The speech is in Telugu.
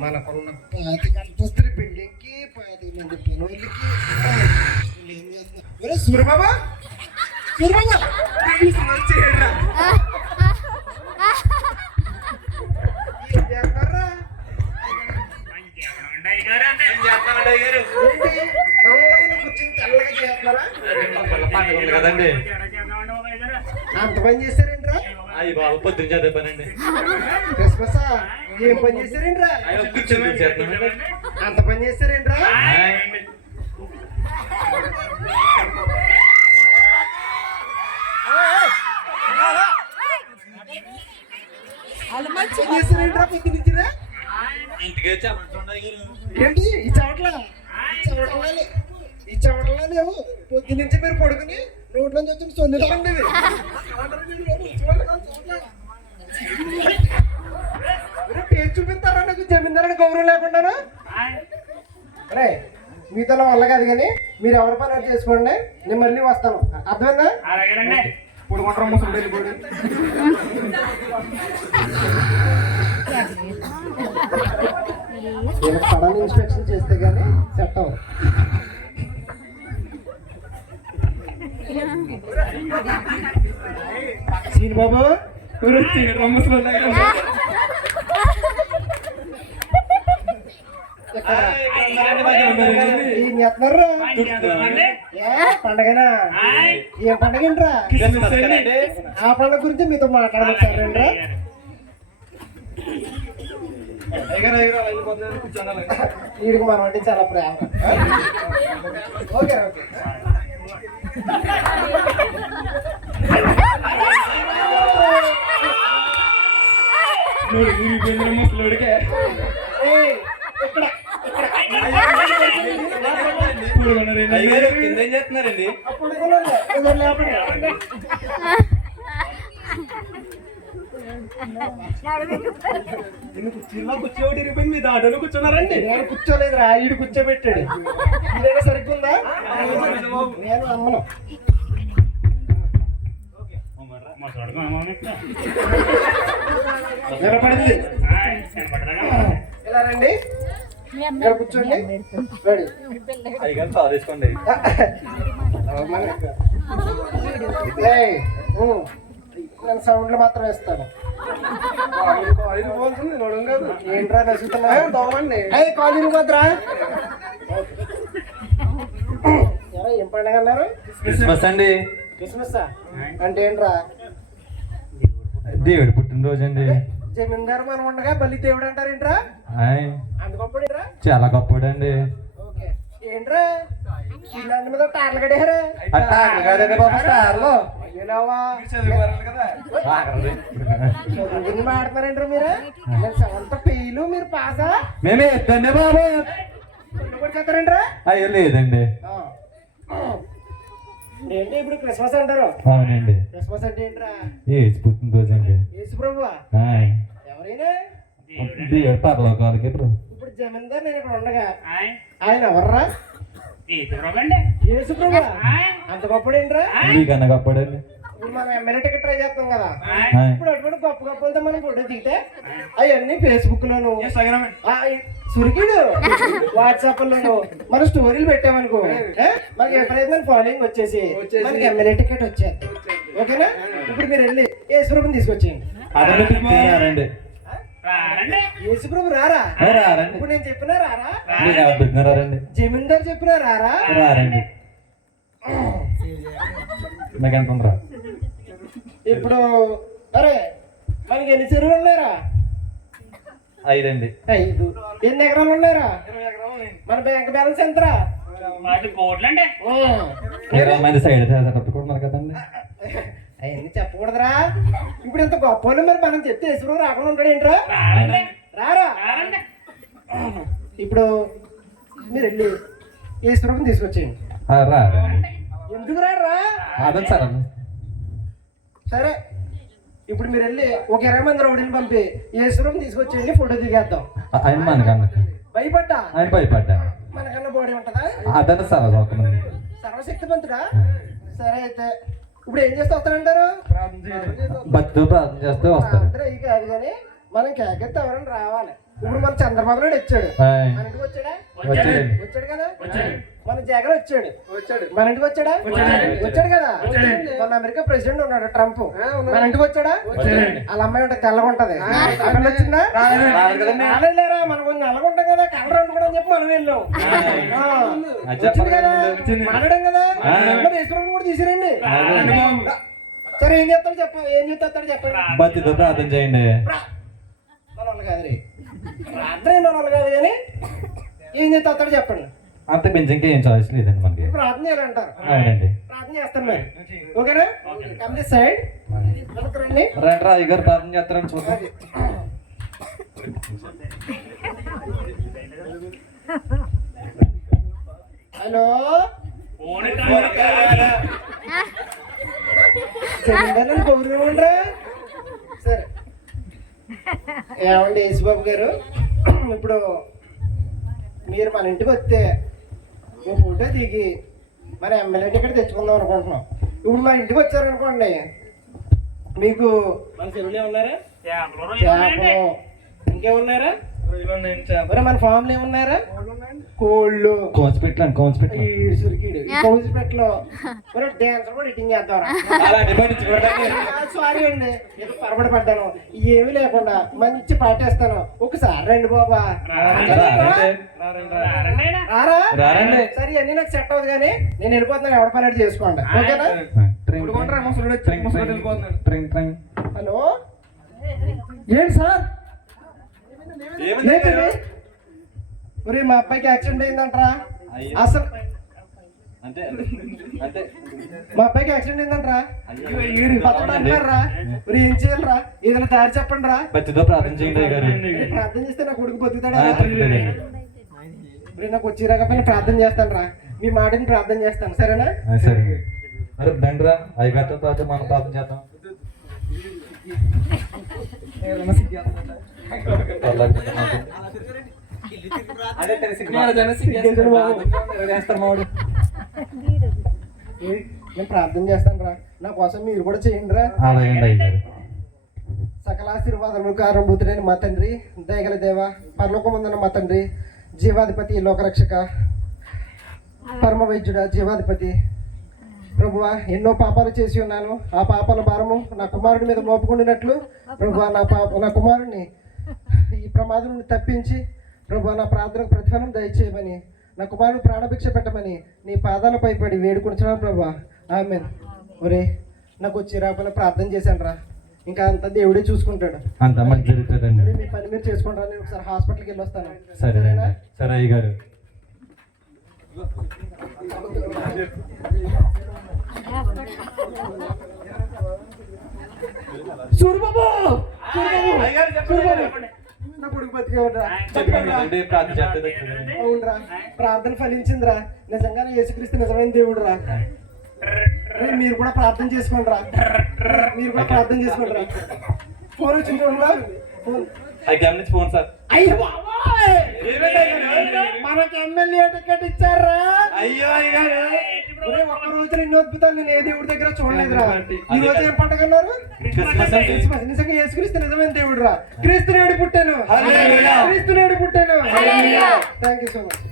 మనకున్న 10 గంటలు బిల్డింగ్కి 10 మంది పిల్లలకి ఏం చేస్తున్నారు? సూర్యబాబా సూర్యబాబా చేయరా కదండి అంత పని చేశారేంట్రా? అయ్యి బాబు పొద్దున్న చదివానండి. క్రిస్మస్ ఏం పని చేశారేంట్రా? కూర్చొని అంత పని చేశారేంట్రా? చేశారేంట్రా పొద్దు నుంచిరా? ఇంటికి ఏంటి ఈ చవట్లా ఈ చవటలా లేవు. పొద్దు నుంచి మీరు పడుకుని రోడ్లోంచి వచ్చి సొల్లుతారండి. పేరు చూపిస్తారా నాకు జమీందారని గౌరవం లేకుండా? అరే మీతో వల్ల కాదు కానీ మీరు ఎవరి పని అది చేసుకోండి, నేను మళ్ళీ వస్తాను. అర్థమైందా? పొడుకుంటారా ముసలి వెళ్ళిపోయి సడన్ ఇన్స్పెక్షన్ చేస్తే కానీ సెట్ అవ్వదు. సీన్ బాబు పండగనా? ఏం పండగంట్రా? ఆ పండుగ గురించి మీతో మాట్లాడమంటారంట్రా? వీడికి మనం అంటే చాలా ప్రేమ. ఓకే ఓకే ఏం చేస్తున్నారండి? కూర్చోబెట్టి మీ దాంట్లో కూర్చున్నారండి. నేను కూర్చోలేదురా, ఈడు కూర్చోబెట్టాడు. ఇదేనా సరిగ్గుందా? నేను అమ్మను. వినపడింది. ఇలా రండి, ఇక్కడ కూర్చోండి. తీసుకోండి. నేను సౌండ్లు మాత్రం వేస్తాను. ఏంట్రా నచ్చుతున్నా? బాగుండి కాలేజీ మాత్రా. ఏం పండుగ అన్నారు? క్రిస్మస్ అండి. క్రిస్మస్ అంటే ఏంట్రా? దేవుడు పుట్టినరోజు అండి. జమీందారు మనం ఉండగా బలి దేవుడు అంటారేంట్రా? అంత గొప్పడేంట్రా? చాలా గొప్పడండి. ఓకే ఏంట్రా ఇలాంటి మీద టార్లు కట్టారు? మాట్లాడతారేంట్రా మీరు? అంత పెయిలు మీరు పాసా? మేమే ఎత్తండి బాబు. చేస్తారేంట్రా? అయ్యో లేదండి. ఏంటి ఇప్పుడు క్రిస్మస్ అంటారు? అవునండి. క్రిస్మస్ అంటే ఏంట్రా? ఏసు పుట్టినరోజు అండి. యేసు ప్రభువా? ఎవరైనా దేవుడు పరలోకాలకి. ఇప్పుడు జమీందారు నేను ఇక్కడ ఉండగా ఆయన ఎవర్రా? యేసు ప్రభువా? అంత గొప్పడేంట్రా? మీకన్నా గొప్పడండి. ఇప్పుడు మనం ఎమ్మెల్యే టికెట్ ట్రై చేస్తాం కదా, ఇప్పుడు అటువంటి గొప్ప గొప్పలతో మనం ఫోటో దిగితే అవన్నీ ఫేస్బుక్ లోను సురికిడు వాట్సాప్ లోను మన స్టోరీలు పెట్టామనుకో, మనకి ఎక్కడైతే ఫాలోయింగ్ వచ్చేసి మనకి ఎమ్మెల్యే టికెట్ వచ్చేది. ఓకేనా? ఇప్పుడు మీరు వెళ్ళి యేసుప్రభుని తీసుకొచ్చేయండి. యేసుప్రభు రారా? ఇప్పుడు నేను చెప్పినా రారా? జమీందారు చెప్పినా రారా? ఇప్పుడు అరే మనకి ఎన్ని చెరువులు ఉన్నారా? 5 అండి. 5. ఎన్ని ఎకరాలు ఉన్నారా? మన బ్యాంక్ బ్యాలెన్స్ ఎంతరా? 20 మంది సైడ్ తప్పుకుంటున్నారు కదండి. అవన్నీ చెప్పకూడదురా. ఇప్పుడు ఇంత గొప్ప వాళ్ళు మరి మనం చెప్తే ఎసురు రాకుండా ఉంటాడు ఏంట్రా? రారా? ఇప్పుడు మీరు వెళ్ళి ఈశ్వరుని తీసుకొచ్చేయండి. ఎందుకు రారా? సరే ఇప్పుడు మీరు వెళ్ళి ఒక 20 మంది రౌడీని పంపి ఈశ్వరుని తీసుకొచ్చేయండి, ఫోటో దిగేద్దాం. భయపడ్డా? భయపడ్డా. మనకన్నా బాడీ ఉంటుందా? అదన్న సర్వశక్తివంతుడా? సరే అయితే ఇప్పుడు ఏం చేస్తే వస్తారంటారు? భక్తితో ప్రార్థన చేస్తే వస్తారు. అందరూ అయ్యి కాదు కానీ మనం కేకెత్తే ఎవరైనా రావాలి. ఇప్పుడు మన చంద్రబాబు నాయుడు వచ్చాడు, హాయ్. మన ఇంటికి వచ్చాడా? వచ్చాడండి. వచ్చాడు కదా. మన జగన్ వచ్చాడు, మన ఇంటికి వచ్చాడా? వచ్చాడు కదా. మన అమెరికా ప్రెసిడెంట్ ఉన్నాడు ట్రంప్, మన ఇంటికి వచ్చాడా? వాళ్ళ అమ్మాయి ఉంటే తెల్లగా ఉంటది, అక్కడ వచ్చిందా? రాలేరా, మనం కొంచెం నల్లగా ఉంటాం కదా, కలర్ అనుకోవడం చెప్పి మనం వెళ్ళాం. వచ్చింది కదా, మాట్లాడాం కదా. ఈశ్వరుని కూడా తీసిరండి. సరే ఏం చెప్తాడు ఏం చెప్తాడు చెప్పండి. భక్తితో ప్రార్థన చేయండి. మన వాళ్ళు కాదు రే, ప్రార్థన అయిన వాళ్ళు కాదు కానీ ఏం చెప్తాడు చెప్పండి. అంత మించి ఇంకేం చాయిస్ లేదండి మనకి. ప్రార్థన చేయాలంటారు. అవునండి. ప్రార్థన చేస్తాను మరి. ఓకేనా? కంప్లీట్ సైడ్ రండి. రండి రా, అయ్యగారు ప్రార్థన చేస్తారని చూద్దాం. హలో, చెప్పిందని గౌరవండ్రా. సరే ఏమండి యేసుబాబు గారు, ఇప్పుడు మీరు మన ఇంటికి వస్తే ఓ ఫోటో దిగి మన ఎమ్మెల్యే టికెట్ తెచ్చుకుందాం అనుకుంటున్నాం. ఇప్పుడు మన ఇంటికి వచ్చారనుకోండి, మీకు మన చెరువులు ఏమున్నారా? చేపలు, ఇంకేమున్నారా? మరి మన ఫామ్లు ఏమున్నారా? కోళ్ళు, కోసిపెట్లండి, కోసిపెట్లు. కౌజిపెట్లో మరి డాన్స్ కూడా ఎడిటింగ్ చేద్దాం. సారీ అండి, ఏదో పొరపాటు పడ్డాను. ఏమీ లేకుండా మంచి పాటేస్తాను. ఒకసారి రండి బాబా. రారండి. సరే అన్ని నాకు సెట్ అవుతుంది కానీ నేను వెళ్ళిపోతున్నాను. ఎవడ పని చేసుకోండి. ఓకేనా? హలో, ఏంటి సార్? ఒరే మా అబ్బాయికి యాక్సిడెంట్ అయిందంటరా. అసలు మా అబ్బాయికి యాక్సిడెంట్ అయిందంటరా. అంటారా? మరి ఏం చేయాలరా? ఏదైనా దారి చెప్పండి రా. భక్తితో ప్రార్థన చేయండి అయ్యగారు. ప్రార్థన చేస్తే నా కొడుకు బతుకుతాడా? మరి నాకు వచ్చి రాకపోయినా ప్రార్థన చేస్తాను రా. మీ మాటని ప్రార్థన చేస్తాను, సరేనా? సరే. అరే దండి రా, అయ్యగారితో పాటు మనం ప్రార్థన చేద్దాం. నేను ప్రార్థన చేస్తాను రా, నా కోసం మీరు కూడా చేయండి రా. సకల ఆశీర్వాదములు కారణభూతుడైన మా తండ్రి, దయగల దేవ, పరలోకమందున్న మా తండ్రి, జీవాధిపతి, లోకరక్షక, పరమ వైద్యుడ, జీవాధిపతి ప్రభువా, ఎన్నో పాపాలు చేసి ఉన్నాను. ఆ పాపాల భారము నా కుమారుడి మీద మోపుకుండినట్లు ప్రభువా, నా కుమారుడిని ఈ ప్రమాదం నుండి తప్పించి ప్రభువా, నా ప్రార్థనకు ప్రతిఫలం దయచేయమని, నా కుమారుడు ప్రాణభిక్ష పెట్టమని నీ పాదాలపై పడి వేడుకుంటున్నాను ప్రభువా. ఆమేన్. ఒరే నాకు వచ్చి రాకుండా ప్రార్థన చేశాను రా, ఇంకా అంతా దేవుడే చూసుకుంటాడు. అంత మంచి జరుగుతుందండి. మీ పని మీరు చేసుకుంటారా? నేను ఒకసారి హాస్పిటల్కి వెళ్ళి వస్తాను. సరేనా? సరే అయ్యగారు. సూర్యబాబు, నా కొడుకు బతికేవాడురా. అవునరా, ప్రార్థన ఫలించిందిరా. నిజంగానే యేసుక్రీస్తు నిజమైన దేవుడు రా. మీరు కూడా ప్రార్థన చేసుకోండి రా, మీరు కూడా ప్రార్థన చేసుకోండి రా. ఫోన్ వచ్చింది చూడరా. Phone sir. అయ్యో బాబోయ్, మనకి ఎమ్మెల్యే టికెట్ ఇచ్చారా? అయ్యో ఒక్క రోజు ఇన్ని అద్భుతాలు నేను ఏ దేవుడి దగ్గర చూడలేదురా. ఈ రోజు ఏం పండుగ అన్నారు? నిజంగా యేసుక్రీస్తు నిజమైన దేవుడు రా. క్రీస్తు నాయుడు పుట్టాను, క్రీస్తు నాయుడు పుట్టాను. Thank you so much.